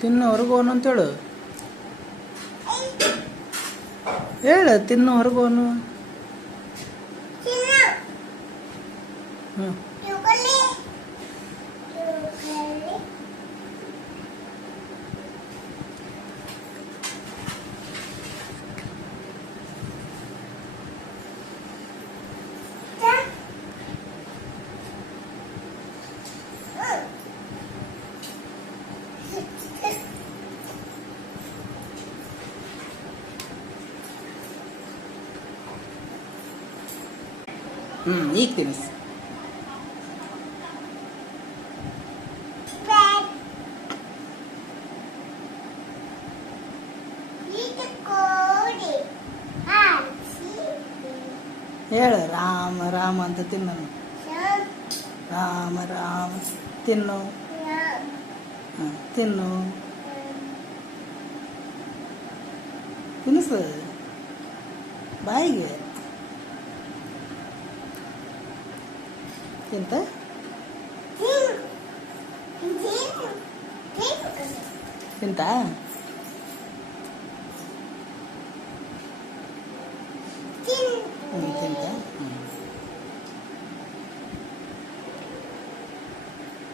ತಿನ್ನು ಹೊರಗೋನು ಅಂತೇಳು. ಹೇಳು ತಿನ್ನು ಹೊರಗೋನು. ಹ್ಞೂ ಈಗ ತಿನ್ನಿಸಿ. ಹೇಳು ರಾಮ ರಾಮ ಅಂತ ತಿನ್ನು. ರಾಮ ರಾಮ ತಿನ್ನು. ಹಾಂ ತಿನ್ನು. ತಿನ್ನಿಸು ಬಾಯಿಗೆ. ತಿಂತ ತಿಂತ ತಿಂತ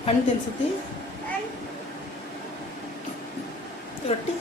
ಹಣ್ಣು ತಿನ್ಸತಿ ರೊಟ್ಟಿ